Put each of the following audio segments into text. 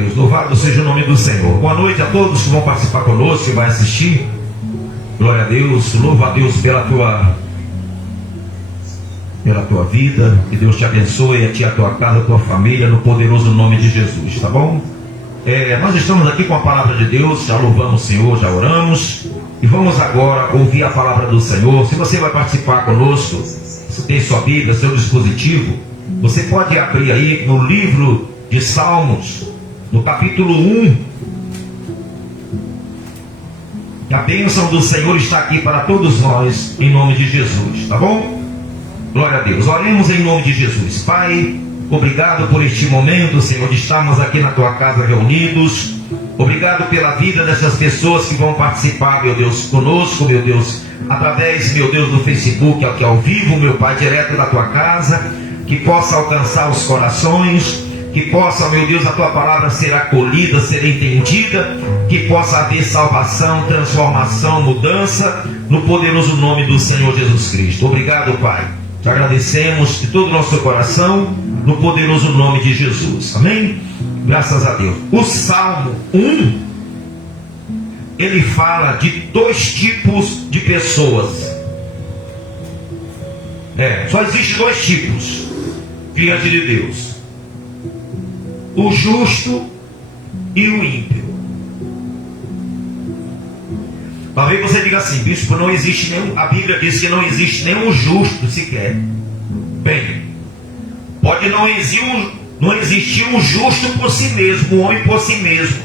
Deus, louvado seja o nome do Senhor. Boa noite a todos que vão participar conosco, que vai assistir. Glória a Deus, louva a Deus pela tua vida. Que Deus te abençoe, a ti, a tua casa, a tua família, no poderoso nome de Jesus, tá bom? Nós estamos aqui com a palavra de Deus, já louvamos o Senhor, já oramos, e vamos agora ouvir a palavra do Senhor. Se você vai participar conosco, você tem sua Bíblia, seu dispositivo, você pode abrir aí no livro de Salmos, no capítulo 1. E a bênção do Senhor está aqui para todos nós, em nome de Jesus, tá bom? Glória a Deus. Oremos em nome de Jesus. Pai, obrigado por este momento, Senhor, de estarmos aqui na tua casa reunidos. Obrigado pela vida dessas pessoas que vão participar, meu Deus, conosco, meu Deus, através, meu Deus, do Facebook, aqui ao vivo, meu Pai, direto da tua casa, que possa alcançar os corações, que possa, meu Deus, a tua palavra ser acolhida, ser entendida, que possa haver salvação, transformação, mudança, no poderoso nome do Senhor Jesus Cristo. Obrigado, Pai. Te agradecemos de todo o nosso coração, no poderoso nome de Jesus. Amém? Graças a Deus. O Salmo 1, ele fala de dois tipos de pessoas. Só existem dois tipos diante de Deus: o justo e o ímpio. Talvez você diga assim: bispo, não existe nenhum. A Bíblia diz que não existe nenhum justo sequer. Bem, pode não existir um justo por si mesmo, um homem por si mesmo,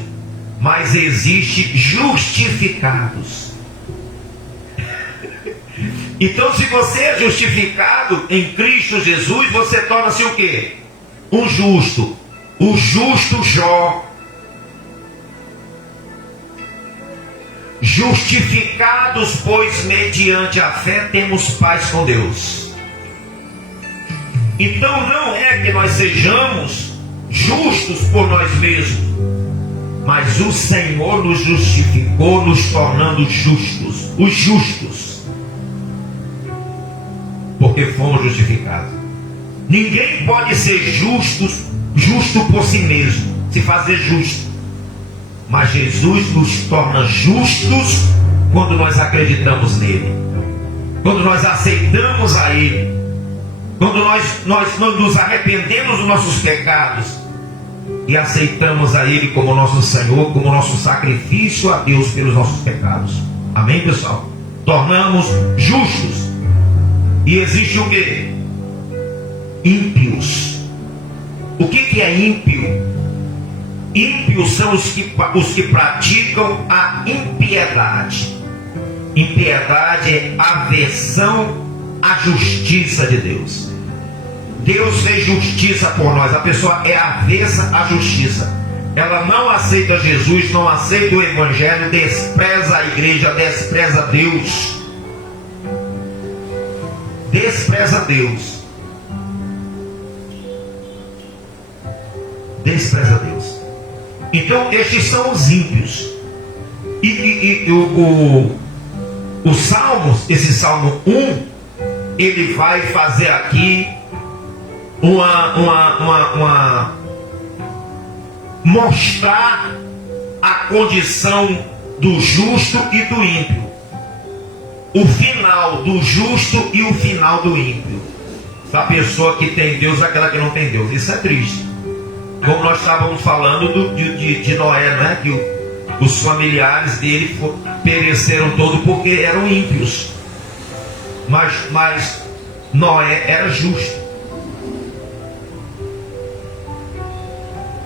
mas existe justificados. Então, se você é justificado em Cristo Jesus, você torna-se o quê? Um justo. O justo Jó. Justificados, pois mediante a fé temos paz com Deus. Então não é que nós sejamos justos por nós mesmos, mas o Senhor nos justificou, nos tornando justos, os justos, porque fomos justificados. Ninguém pode ser justo por si mesmo, se fazer justo. Mas Jesus nos torna justos quando nós acreditamos nele, quando nós aceitamos a ele, quando nós nos arrependemos dos nossos pecados e aceitamos a ele como nosso Senhor, como nosso sacrifício a Deus pelos nossos pecados. Amém, pessoal? Tornamos justos. E existe o quê? Ímpios. O que é ímpio? Ímpios são os que praticam a impiedade. Impiedade é aversão à justiça de Deus. Deus fez justiça por nós. A pessoa é avessa à justiça. Ela não aceita Jesus, não aceita o Evangelho, despreza a igreja, despreza Deus. Despreza Deus. Despreza Deus. Então, estes são os ímpios. O Salmos, esse Salmo 1, ele vai fazer aqui mostrar a condição do justo e do ímpio, o final do justo e o final do ímpio. A pessoa que tem Deus, aquela que não tem Deus. Isso é triste. Como nós estávamos falando de Noé, né? Que os familiares dele pereceram todos porque eram ímpios. Mas Noé era justo.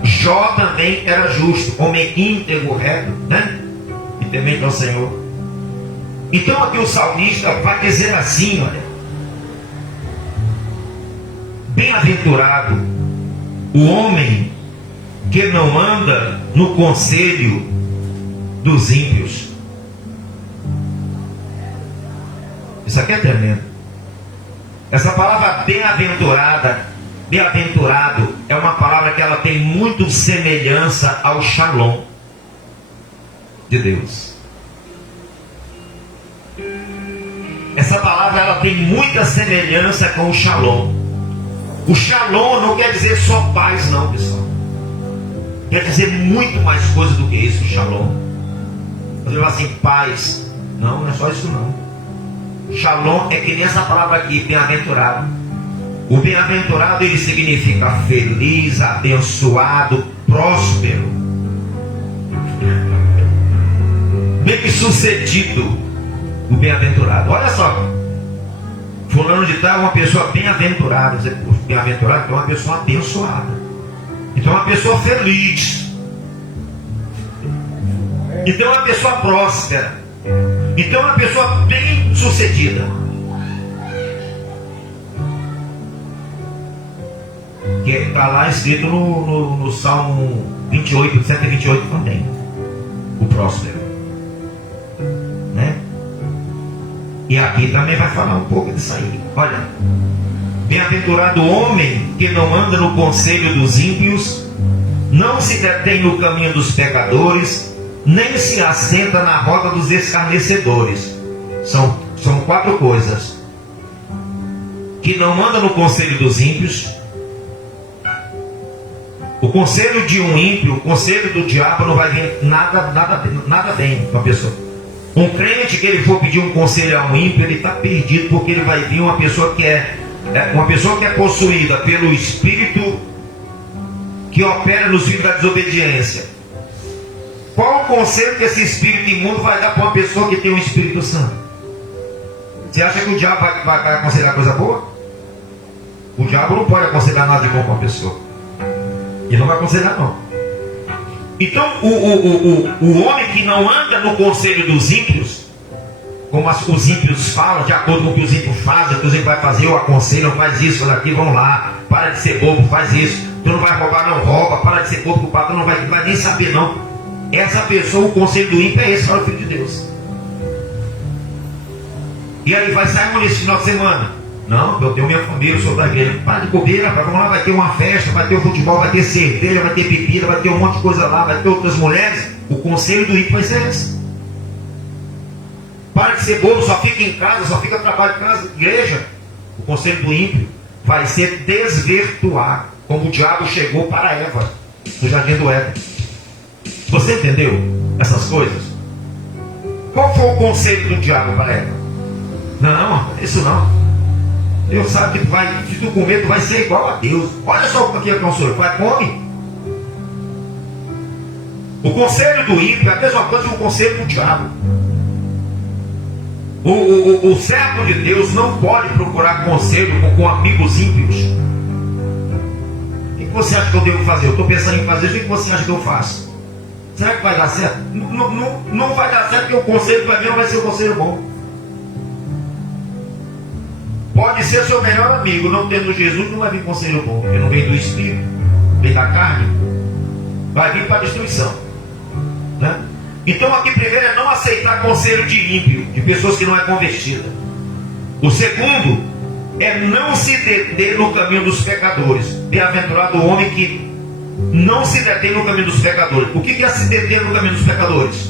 Jó também era justo, homem íntegro, reto, né? E temente ao Senhor. Então aqui o salmista vai dizer assim, olha: bem-aventurado o homem que não anda no conselho dos ímpios. Isso aqui é tremendo. Essa palavra bem-aventurado, é uma palavra que ela tem muito semelhança ao Shalom de Deus. Essa palavra ela tem muita semelhança com o Shalom. O Shalom não quer dizer só paz, não, pessoal. quer dizer muito mais coisa do que isso, shalom. Você fala assim, paz. Não, não é só isso não. Shalom é que nem essa palavra aqui, bem-aventurado. O bem-aventurado, ele significa feliz, abençoado, próspero, bem-sucedido. O bem-aventurado. Olha só, fulano de tal é uma pessoa bem-aventurada. Bem-aventurado é uma pessoa abençoada. Então é uma pessoa feliz. Então é uma pessoa próspera. Então é uma pessoa bem-sucedida. Que está lá escrito no Salmo 28, 128 também. O próspero. Né? E aqui também vai falar um pouco disso aí. Olha, bem-aventurado o homem que não anda no conselho dos ímpios, não se detém no caminho dos pecadores, nem se assenta na roda dos escarnecedores. São 4 coisas. Que não anda no conselho dos ímpios. O conselho de um ímpio, o conselho do diabo não vai vir nada bem para a pessoa. Um crente que ele for pedir um conselho a um ímpio, ele está perdido, porque ele vai vir uma pessoa que é possuída pelo espírito que opera nos filhos da desobediência. Qual o conselho que esse espírito imundo vai dar para uma pessoa que tem um Espírito Santo? Você acha que o diabo vai aconselhar coisa boa? O diabo não pode aconselhar nada de bom para uma pessoa. Ele não vai aconselhar não. Então o homem que não anda no conselho dos ímpios, como os ímpios falam, de acordo com o que os ímpios fazem, o que os ímpios vai fazer, eu aconselho, faz isso, faz aquilo, vamos lá, para de ser bobo, faz isso, tu não vai roubar, não rouba, para de ser bobo, o patrão não vai nem saber não. Essa pessoa, o conselho do ímpio é esse para o Filho de Deus. E aí vai sair nesse final de semana. Não, eu tenho minha família, eu sou da igreja. Para de bobeira, vamos lá, vai ter uma festa, vai ter o futebol, vai ter cerveja, vai ter bebida, vai ter um monte de coisa lá, vai ter outras mulheres. O conselho do ímpio vai ser esse. Para de ser bobo, só fica em casa, só fica trabalho em casa, igreja. O conselho do ímpio vai ser desvirtuar, como o diabo chegou para Eva, no jardim do Éden. Você entendeu essas coisas? Qual foi o conselho do diabo para Eva? Não, isso não. Deus sabe que se tu comer, tu vai ser igual a Deus. Olha só o que é o conselho. Vai, come. O conselho do ímpio é a mesma coisa que o conselho do diabo. O servo de Deus não pode procurar conselho com amigos ímpios. O que você acha que eu devo fazer? Eu estou pensando em fazer, o que você acha que eu faço? Será que vai dar certo? Não vai dar certo, porque o conselho para mim não vai ser um conselho bom. Pode ser seu melhor amigo, não tendo Jesus, não vai vir conselho bom, porque não vem do Espírito, vem da carne, vai vir para a destruição. Né? Então aqui primeiro é não aceitar conselho de ímpio, de pessoas que não é convertida. O segundo é não se deter no caminho dos pecadores. Bem-aventurado o homem que não se detém no caminho dos pecadores. O que é se deter no caminho dos pecadores?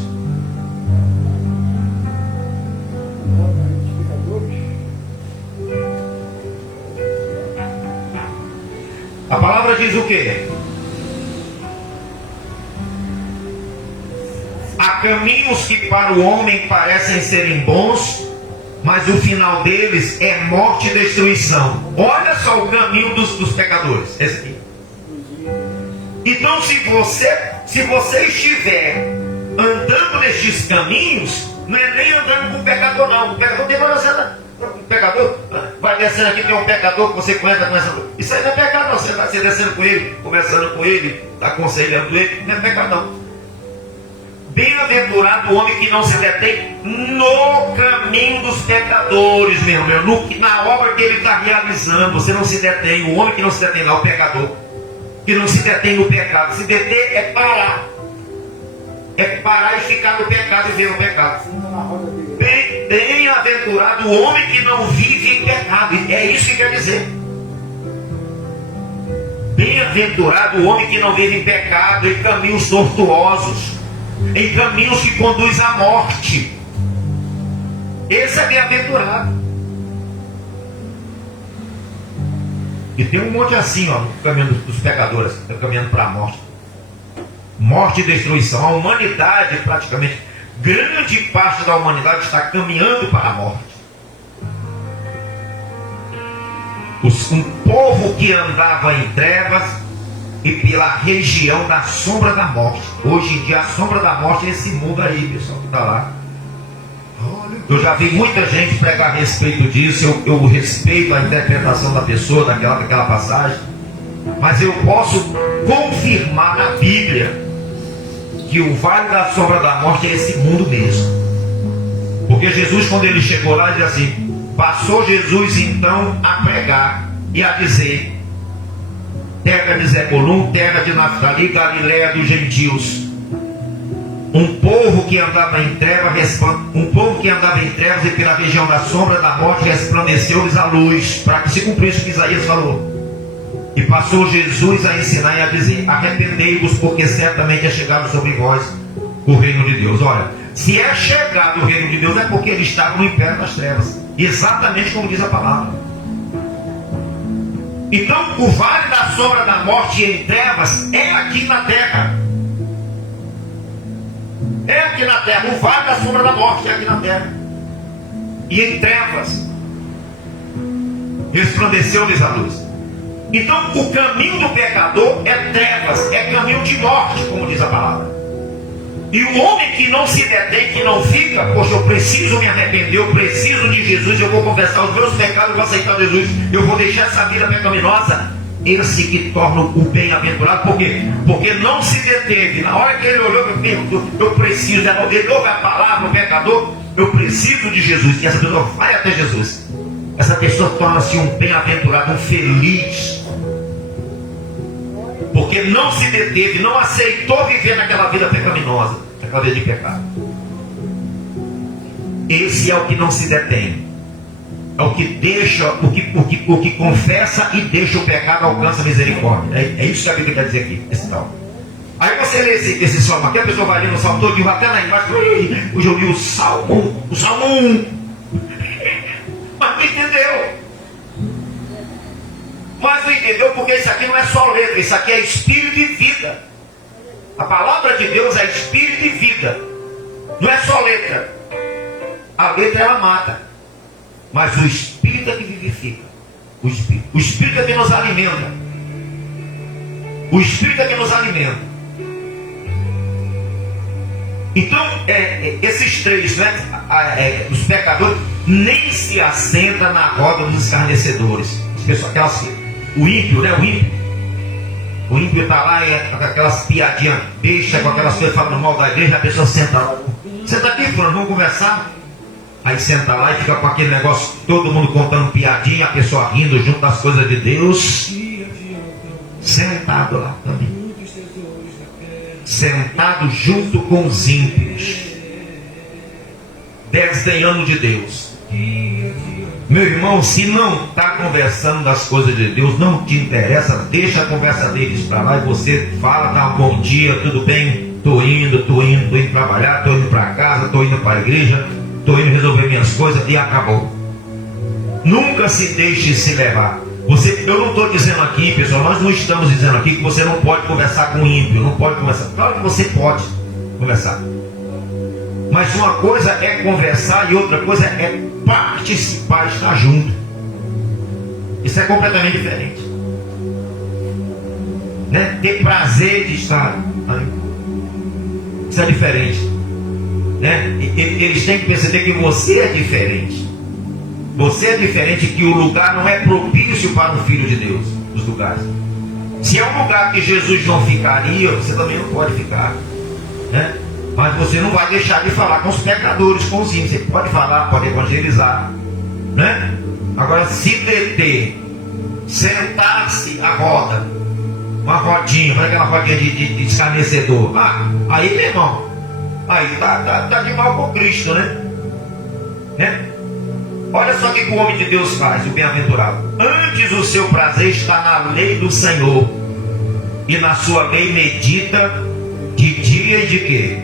A palavra diz o quê? Há caminhos que para o homem parecem serem bons, mas o final deles é morte e destruição. Olha só o caminho dos pecadores. Esse aqui. Então se você estiver andando nestes caminhos, não é nem andando com o pecador não. O pecador tem uma o pecador vai descendo aqui, tem um pecador que você conhece, isso aí não é pecado não. Você vai ser descendo com ele, conversando com ele, aconselhando ele, não é pecado não. Bem-aventurado o homem que não se detém no caminho dos pecadores, meu irmão, na obra que ele está realizando. Você não se detém, o homem que não se detém lá, o pecador, que não se detém no pecado. Se deter é parar. É parar e ficar no pecado e ver o pecado. Bem-aventurado o homem que não vive em pecado. É isso que quer dizer. Bem-aventurado o homem que não vive em pecado, em caminhos tortuosos, em caminhos que conduzem à morte. Esse é bem-aventurado. E tem um monte assim, ó, no caminho dos pecadores, caminhando para a morte. Morte e destruição. A humanidade, praticamente, grande parte da humanidade está caminhando para a morte. Um povo que andava em trevas e pela região da sombra da morte. Hoje em dia a sombra da morte é esse mundo aí, pessoal, que está lá. Eu já vi muita gente pregar a respeito disso. Eu respeito a interpretação da pessoa, daquela passagem, mas eu posso confirmar na Bíblia que o vale da sombra da morte é esse mundo mesmo. Porque Jesus, quando ele chegou lá, diz assim: passou Jesus então a pregar e a dizer: terra de Zebulun, terra de Naftali, Galileia dos gentios. Um povo que andava em trevas, e pela região da sombra da morte resplandeceu-lhes a luz, para que se cumprisse o que Isaías falou. E passou Jesus a ensinar e a dizer: arrependei-vos, porque certamente é chegado sobre vós o reino de Deus. Olha, se é chegado o reino de Deus, é porque ele estava no império das trevas, exatamente como diz a palavra. Então, o vale da sombra da morte em trevas é aqui na terra. É aqui na terra. O vale da sombra da morte é aqui na terra. E em trevas resplandeceu-lhes a luz. Então, o caminho do pecador é trevas, é caminho de morte, como diz a palavra. E o homem que não se detém, que não fica: poxa, eu preciso me arrepender, eu preciso de Jesus, eu vou confessar os meus pecados, eu vou aceitar Jesus, eu vou deixar essa vida pecaminosa. Esse que torna o bem-aventurado. Por quê? Porque não se deteve. Na hora que ele olhou, eu preciso, ele ouve a palavra, o pecador: eu preciso de Jesus. E essa pessoa vai até Jesus. Essa pessoa torna-se um bem-aventurado, um feliz. Porque não se deteve, não aceitou viver naquela vida pecaminosa, naquela vida de pecado. Esse é o que não se detém. É o que deixa, o que confessa e deixa o pecado, alcança a misericórdia. É isso que a Bíblia quer dizer aqui, esse tal. Aí você lê esse salmo aqui, a pessoa vai ler no salmo todo, vai até lá embaixo. Hoje eu li o salmo 1. Mas não entendeu. Mas não entendeu porque isso aqui não é só letra, isso aqui é espírito e vida. A palavra de Deus é espírito e vida. Não é só letra. A letra ela mata, mas o espírito é que vivifica. O espírito é que nos alimenta. O espírito é que nos alimenta. Então, esses três, né, os pecadores, nem se assenta na roda dos escarnecedores. As pessoas, o ímpio, né? O ímpio está lá com aquelas piadinhas bestas, com aquelas coisas falando mal da igreja. A pessoa senta lá: senta aqui, fulano, vamos conversar. Aí senta lá e fica com aquele negócio, todo mundo contando piadinha, a pessoa rindo junto das coisas de Deus. Sentado lá também. Sentado junto com os ímpios, desdenhando de Deus. Meu irmão, se não está conversando das coisas de Deus, não te interessa, deixa a conversa deles para lá e você fala: dá um bom dia, tudo bem? Estou indo trabalhar, estou indo para casa, estou indo para a igreja, estou indo resolver minhas coisas, e acabou. Nunca se deixe se levar. Eu não estou dizendo aqui, pessoal, nós não estamos dizendo aqui que você não pode conversar com o ímpio, não pode conversar. Claro que você pode conversar. Mas uma coisa é conversar e outra coisa é participar, estar junto. Isso é completamente diferente. Né? Ter prazer de estar. Isso é diferente. Né? Eles têm que perceber que você é diferente. Você é diferente, que o lugar não é propício para o Filho de Deus. Os lugares. Se é um lugar que Jesus não ficaria, você também não pode ficar. Né? Mas você não vai deixar de falar com os pecadores, com os ímpios. Você pode falar, pode evangelizar. Né? Agora, se deter, sentar-se à roda, uma rodinha, para aquela rodinha de escarnecedor. Aí, meu irmão, aí tá de mal com Cristo, né? Olha só o que o homem de Deus faz, o bem-aventurado. Antes o seu prazer está na lei do Senhor, e na sua lei medita de dia e de quê?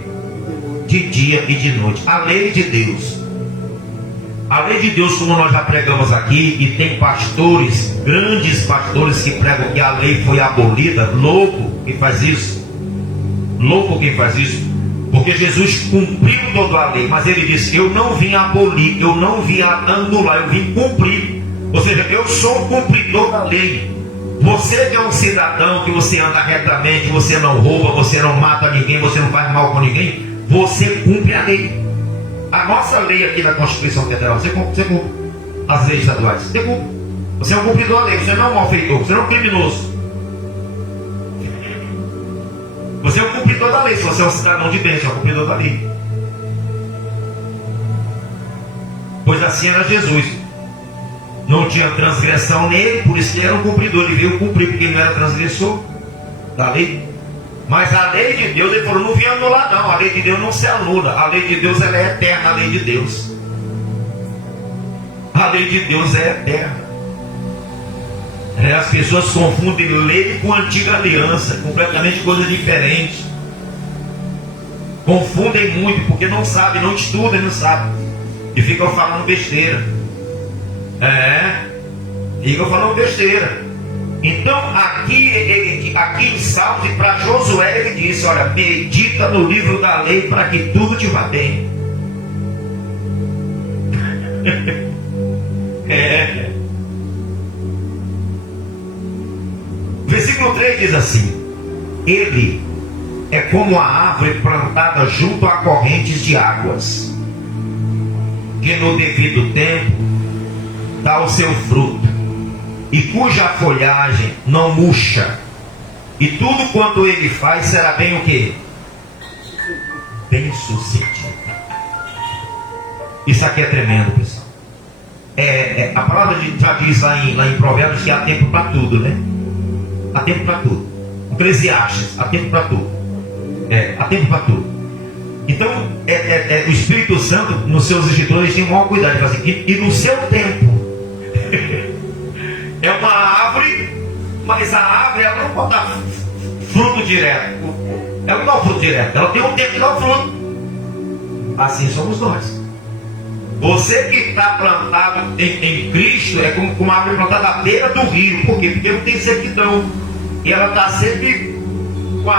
De dia e de noite. A lei de Deus. A lei de Deus, como nós já pregamos aqui, e tem pastores, grandes pastores, que pregam que a lei foi abolida. Louco que faz isso. Louco quem faz isso. Porque Jesus cumpriu toda a lei, mas ele disse: eu não vim abolir, eu não vim anular, eu vim cumprir. Ou seja, eu sou o cumpridor da lei. Você que é um cidadão, que você anda retamente, você não rouba, você não mata ninguém, você não faz mal com ninguém, você cumpre a lei. A nossa lei aqui da Constituição Federal, você cumpre as leis estaduais, você cumpre. Você é um cumpridor da lei, você não é um malfeitor, você não é um criminoso. Você é um cumpridor da lei. Se você é um cidadão de bem, você é um cumpridor da lei. Pois assim era Jesus. Não tinha transgressão nele, por isso ele era um cumpridor. Ele veio cumprir, porque ele não era transgressor da lei. Mas a lei de Deus, ele falou, não vinha anular não. A lei de Deus não se anula. A lei de Deus, ela é eterna, a lei de Deus. A lei de Deus é eterna. As pessoas confundem lei com antiga aliança, completamente coisas diferentes. Confundem muito, porque não sabem, não estudam, não sabem. E ficam falando besteira. Ficam falando besteira. Então, aqui em Salmos, para Josué, ele disse: olha, medita no livro da lei para que tudo te vá bem. Versículo 3 diz assim: ele é como a árvore plantada junto a correntes de águas, que no devido tempo dá o seu fruto, e cuja folhagem não murcha, e tudo quanto ele faz será bem o quê? Bem sucedido. Isso aqui é tremendo, pessoal. A palavra já diz lá em Provérbios que há tempo para tudo, né? Há tempo para tudo. Eclesiastes, há tempo para tudo. Há tempo para tudo. Então, o Espírito Santo, nos seus escritores, tem o maior cuidado de fazer assim, e no seu tempo. É uma árvore, mas a árvore ela não pode dar fruto direto. Ela não dá fruto direto, ela tem um tempo de dar fruto. Assim somos nós. Você que está plantado em Cristo é como uma árvore plantada à beira do rio. Por quê? Porque não tem sequidão. E ela está sempre com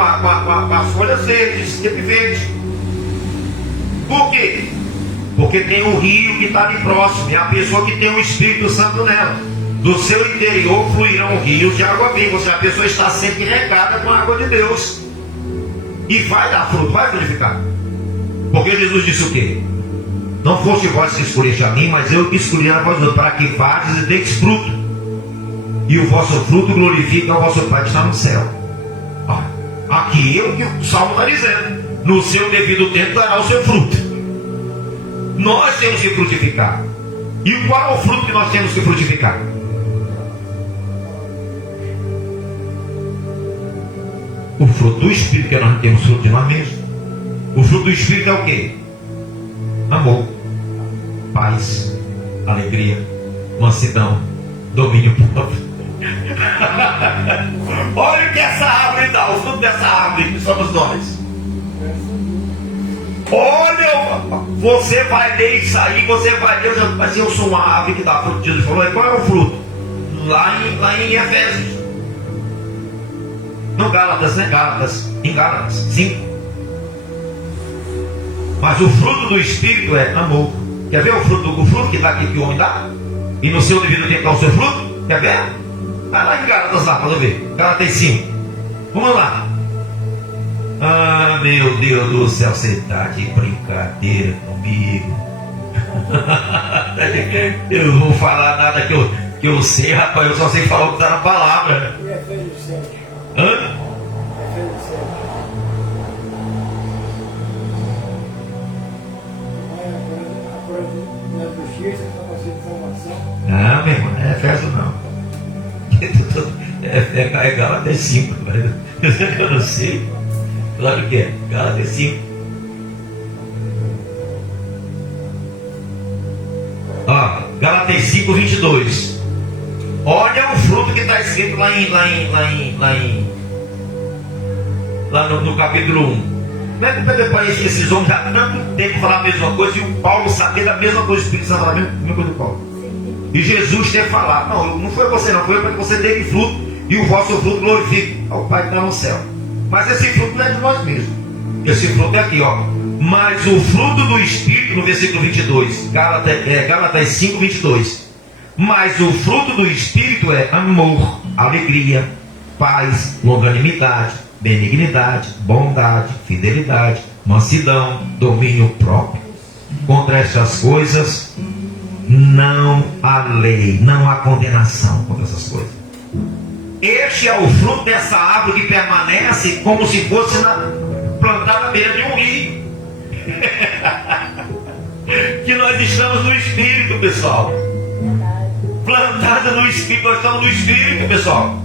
as folhas verdes, sempre verde. Por quê? Porque tem um rio que está ali próximo. É a pessoa que tem o Espírito Santo nela. Do seu interior fluirão rios de água viva. Ou seja, a pessoa está sempre regada com a água de Deus. E vai dar fruto, vai frutificar. Porque Jesus disse o quê? Não foste vós que escolheste a mim, mas eu que escolhi a vós outros, para que vades e deis fruto. E o vosso fruto glorifica o vosso Pai que está no céu. Aqui é o que o Salmo está dizendo. No seu devido tempo dará o seu fruto. Nós temos que frutificar. E qual é o fruto que nós temos que frutificar? O fruto do Espírito, que nós não temos fruto de nós mesmos. O fruto do Espírito é o quê? Amor, paz, alegria, mansidão, domínio próprio. Olha o que essa árvore dá, o fruto dessa árvore que somos nós. Olha, você vai ler isso aí, você vai ler, mas eu sou uma árvore que dá fruto. Jesus falou, qual é o fruto? Lá em Efésios. Não Gálatas, né? Em Gálatas 5. Mas o fruto do Espírito é amor. Quer ver o fruto que dá aqui que o homem dá? E no seu devido tempo dá o seu fruto? Quer ver? Vai lá em Gálatas lá para eu ver. Gálatas 5. Vamos lá. Ah, meu Deus do céu, você está de brincadeira comigo. Eu não vou falar nada que eu sei, rapaz. Eu só sei falar o que está na palavra. Hã? Não, meu irmão, não é Efésios não. É Gálatas 5. Eu não sei. Claro que é. Gálatas 5. Gálatas 5, 22. Olha o fruto que está escrito lá no capítulo 1. Como é que parece que esses homens já há tanto tempo falar a mesma coisa e o Paulo saber da mesma coisa, o Espírito Santo falar a mesma coisa do Paulo? E Jesus ter falado, não foi você não, foi para que você dê fruto e o vosso fruto glorifique ao Pai que está no céu. Mas esse fruto não é de nós mesmos. Esse fruto é aqui, ó. Mas o fruto do Espírito, no versículo 22, Gálatas 5, 22. Mas o fruto do Espírito é amor, alegria, paz, longanimidade, benignidade, bondade, fidelidade, mansidão, domínio próprio. Contra estas coisas não há lei, não há condenação contra essas coisas. Este é o fruto dessa árvore que permanece como se fosse plantada à beira de um rio. Que nós estamos no Espírito, pessoal. Plantada no Espírito, nós estamos no Espírito, pessoal.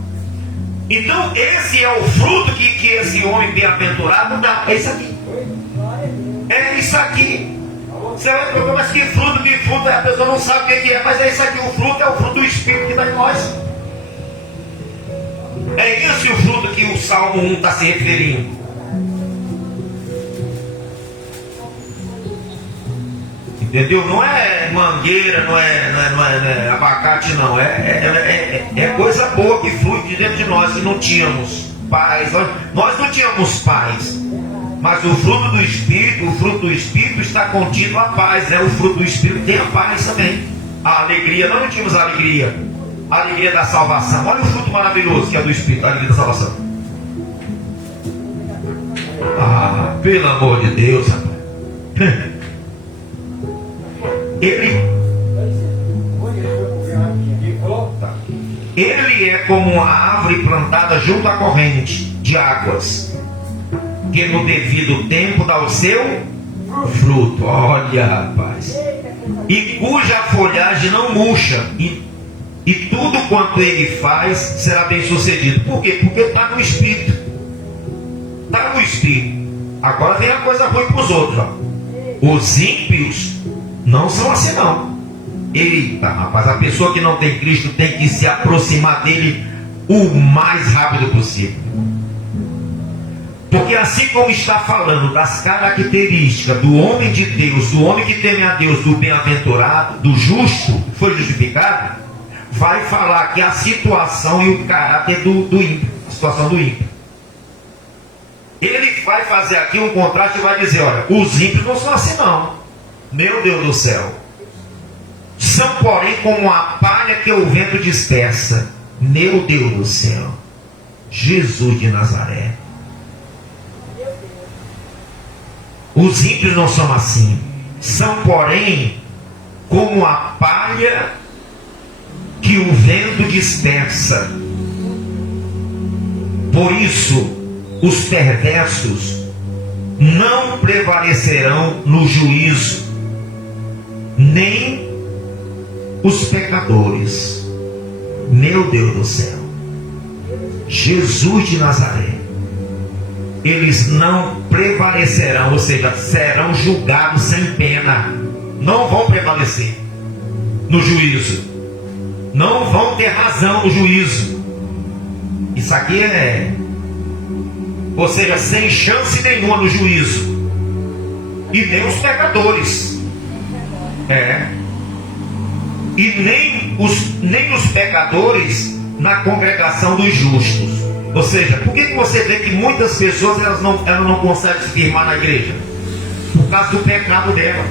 Então esse é o fruto que esse homem bem-aventurado dá. É isso aqui. É isso aqui. Você vai perguntar, mas que fruto é? A pessoa não sabe o que é, mas é isso aqui. O fruto é o fruto do Espírito que está em nós. É esse o fruto que o Salmo 1 está se referindo. Entendeu? Não é mangueira, não é abacate, não. É coisa boa que flui de dentro de nós. E não tínhamos paz. Nós não tínhamos paz. Mas o fruto do Espírito está contido a paz, né? O fruto do Espírito tem a paz também. A alegria, nós não tínhamos a alegria da salvação. Olha o fruto maravilhoso que é do Espírito, a alegria da salvação. Ah, pelo amor de Deus, rapaz. Ele é como uma árvore plantada junto à corrente de águas, que no devido tempo dá o seu fruto. Olha, rapaz. E cuja folhagem não murcha, e tudo quanto ele faz será bem sucedido. Por quê? Porque está no Espírito. Está no Espírito. Agora vem a coisa ruim para os outros, ó. Os ímpios não são assim, não. Eita, rapaz, a pessoa que não tem Cristo tem que se aproximar dele o mais rápido possível. Porque assim como está falando das características do homem de Deus, do homem que teme a Deus, do bem-aventurado, do justo, que foi justificado, vai falar que a situação e o caráter do ímpio, a situação do ímpio. Ele vai fazer aqui um contraste e vai dizer, olha, os ímpios não são assim não. Meu Deus do céu. São, porém, como a palha que o vento dispersa. Meu Deus do céu. Jesus de Nazaré. Os ímpios não são assim. São, porém, como a palha que o vento dispersa. Por isso, os perversos não prevalecerão no juízo, nem os pecadores. Meu Deus do céu. Jesus de Nazaré. Eles não prevalecerão, ou seja, serão julgados sem pena. Não vão prevalecer no juízo. Não vão ter razão no juízo. Isso aqui ou seja, sem chance nenhuma no juízo. E nem os pecadores. E nem os pecadores na congregação dos justos. Ou seja, por que você vê que muitas pessoas elas não conseguem se firmar na igreja? Por causa do pecado dela.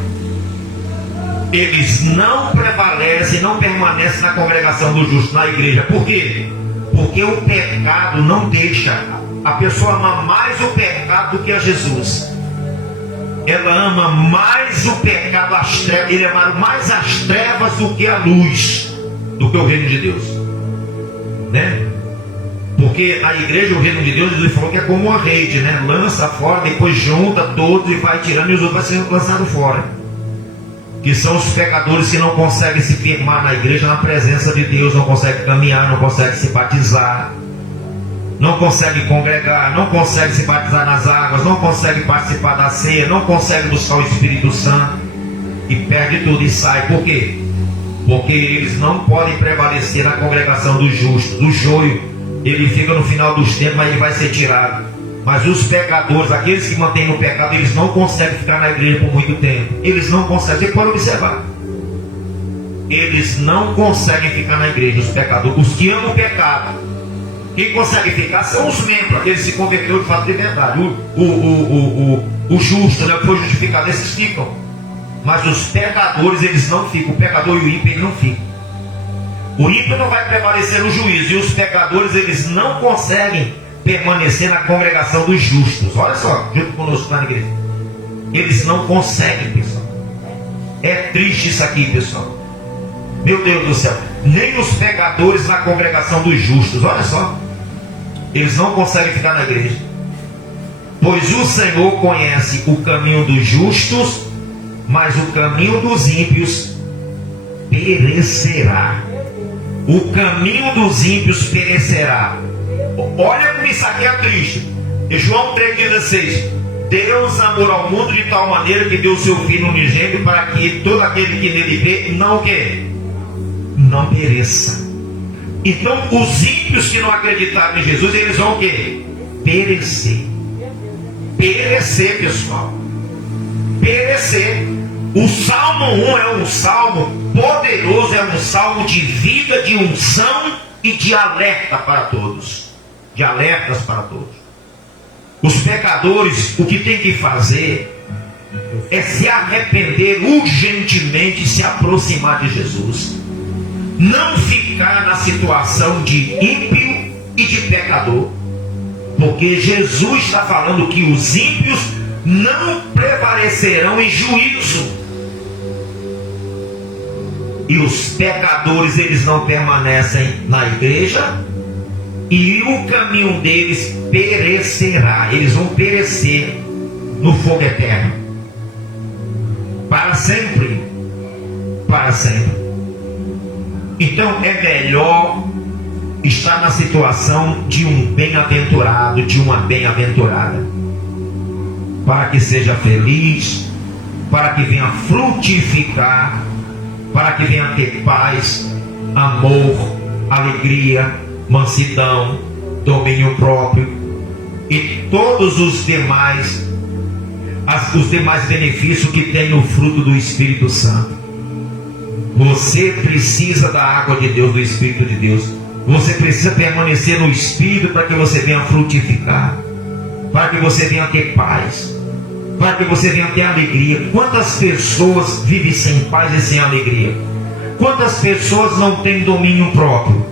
Eles não prevalecem, não permanecem na congregação dos justos, na igreja. Por quê? Porque o pecado não deixa. A pessoa ama mais o pecado do que a Jesus. Ela ama mais o pecado, as trevas. Ele ama mais as trevas do que a luz, do que o reino de Deus, né? Porque a igreja, o reino de Deus, ele falou que é como uma rede, né? Lança fora, depois junta todos e vai tirando, e os outros vão sendo lançados fora. Que são os pecadores que não conseguem se firmar na igreja, na presença de Deus, não conseguem caminhar, não conseguem se batizar, não conseguem congregar, não conseguem se batizar nas águas, não conseguem participar da ceia, não conseguem buscar o Espírito Santo, e perde tudo e sai. Por quê? Porque eles não podem prevalecer na congregação dos justos. O joio, ele fica no final dos tempos, mas ele vai ser tirado. Mas os pecadores, aqueles que mantêm no pecado, eles não conseguem ficar na igreja por muito tempo. Eles não conseguem. Você pode observar. Eles não conseguem ficar na igreja, os pecadores. Os que amam o pecado, Quem consegue ficar são os membros, aqueles que se converteram de fato de verdade. O justo, né, que foi justificado, esses ficam. Mas os pecadores, eles não ficam. O pecador e o ímpio, ele não ficam. O ímpio não vai prevalecer no juízo. E os pecadores, eles não conseguem permanecer na congregação dos justos. Olha só, junto conosco na igreja. Eles não conseguem, pessoal. É triste isso aqui, pessoal. Meu Deus do céu. Nem os pecadores na congregação dos justos. Olha só. Eles não conseguem ficar na igreja. Pois o Senhor conhece o caminho dos justos, mas o caminho dos ímpios perecerá. O caminho dos ímpios perecerá. Olha como isso aqui é triste. Em João 3,16: Deus amou ao mundo de tal maneira que deu o seu Filho unigênito, para que todo aquele que nele crê não não pereça. Então os ímpios que não acreditaram em Jesus, eles vão o quê? Perecer. Perecer, pessoal. Perecer. O Salmo 1 é um salmo poderoso, é um salmo de vida, de unção e de alerta para todos. De alertas para todos. Os pecadores, o que tem que fazer é se arrepender urgentemente e se aproximar de Jesus. Não ficar na situação de ímpio e de pecador. Porque Jesus está falando que os ímpios não prevalecerão em juízo. E os pecadores, eles não permanecem na igreja. E o caminho deles perecerá. Eles vão perecer no fogo eterno. Para sempre. Para sempre. Então é melhor estar na situação de um bem-aventurado, de uma bem-aventurada, para que seja feliz, para que venha frutificar, para que venha ter paz, amor, alegria, mansidão, domínio próprio e todos os demais benefícios que tem no fruto do Espírito Santo. Você precisa da água de Deus, do Espírito de Deus. Você precisa permanecer no Espírito para que você venha frutificar, para que você venha ter paz, para que você venha ter alegria. Quantas pessoas vivem sem paz e sem alegria? Quantas pessoas não têm domínio próprio?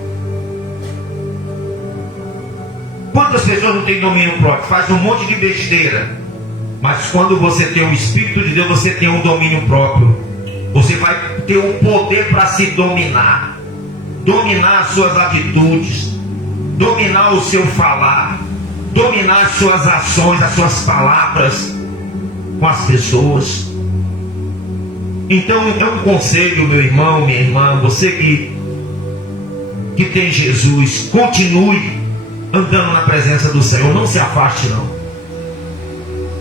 Quantas pessoas não têm domínio próprio? Faz um monte de besteira. Mas quando você tem o Espírito de Deus, você tem um domínio próprio. Você vai ter o poder para se dominar. Dominar as suas atitudes. Dominar o seu falar. Dominar as suas ações, as suas palavras com as pessoas. Então é um conselho, meu irmão, minha irmã, você que tem Jesus, continue andando na presença do Senhor, não se afaste não.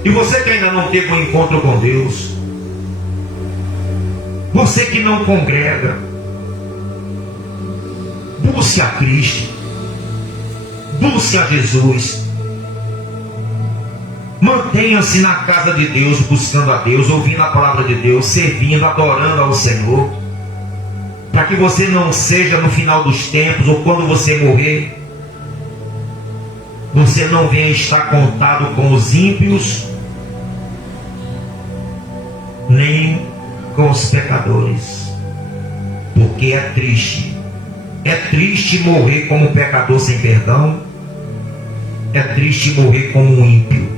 E você que ainda não teve um encontro com Deus, você que não congrega, busque a Cristo, busque a Jesus. Mantenha-se na casa de Deus, buscando a Deus, ouvindo a palavra de Deus, servindo, adorando ao Senhor, para que você não seja no final dos tempos, ou quando você morrer, você não venha estar contado com os ímpios, nem com os pecadores, porque é triste morrer como pecador sem perdão, é triste morrer como um ímpio,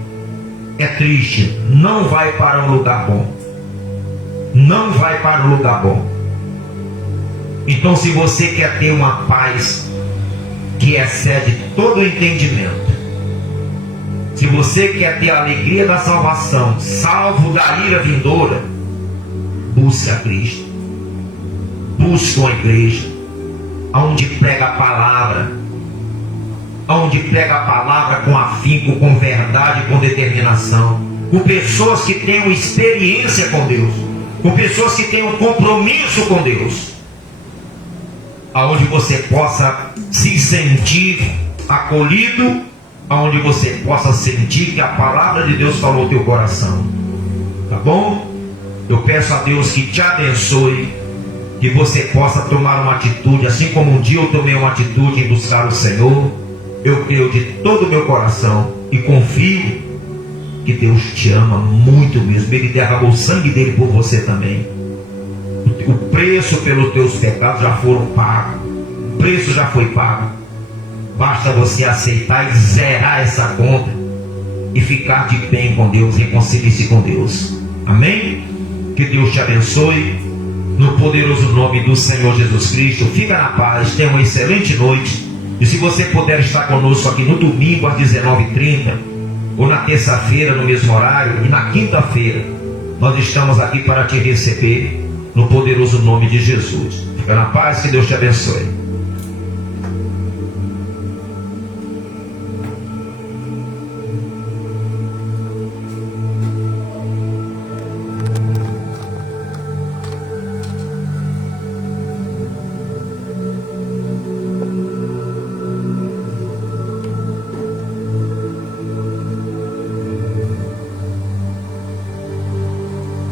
é triste, não vai para um lugar bom, não vai para um lugar bom. Então, se você quer ter uma paz que excede todo o entendimento, se você quer ter a alegria da salvação, salvo da ira vindoura, busque a Cristo, busque uma igreja onde prega a palavra, onde prega a palavra com afinco, com verdade, com determinação, com pessoas que tenham experiência com Deus, com pessoas que tenham compromisso com Deus, aonde você possa se sentir acolhido, aonde você possa sentir que a palavra de Deus falou no teu coração. Tá bom? Eu peço a Deus que te abençoe, que você possa tomar uma atitude, assim como um dia eu tomei uma atitude em buscar o Senhor. Eu creio de todo o meu coração e confio que Deus te ama muito mesmo. Ele derramou o sangue dele por você também. O preço pelos teus pecados já foram pagos. O preço já foi pago. Basta você aceitar e zerar essa conta e ficar de bem com Deus, reconcilie-se com Deus. Amém? Que Deus te abençoe no poderoso nome do Senhor Jesus Cristo. Fica na paz, tenha uma excelente noite. E se você puder estar conosco aqui no domingo às 19h30 ou na terça-feira no mesmo horário e na quinta-feira, nós estamos aqui para te receber no poderoso nome de Jesus. Fica na paz, que Deus te abençoe.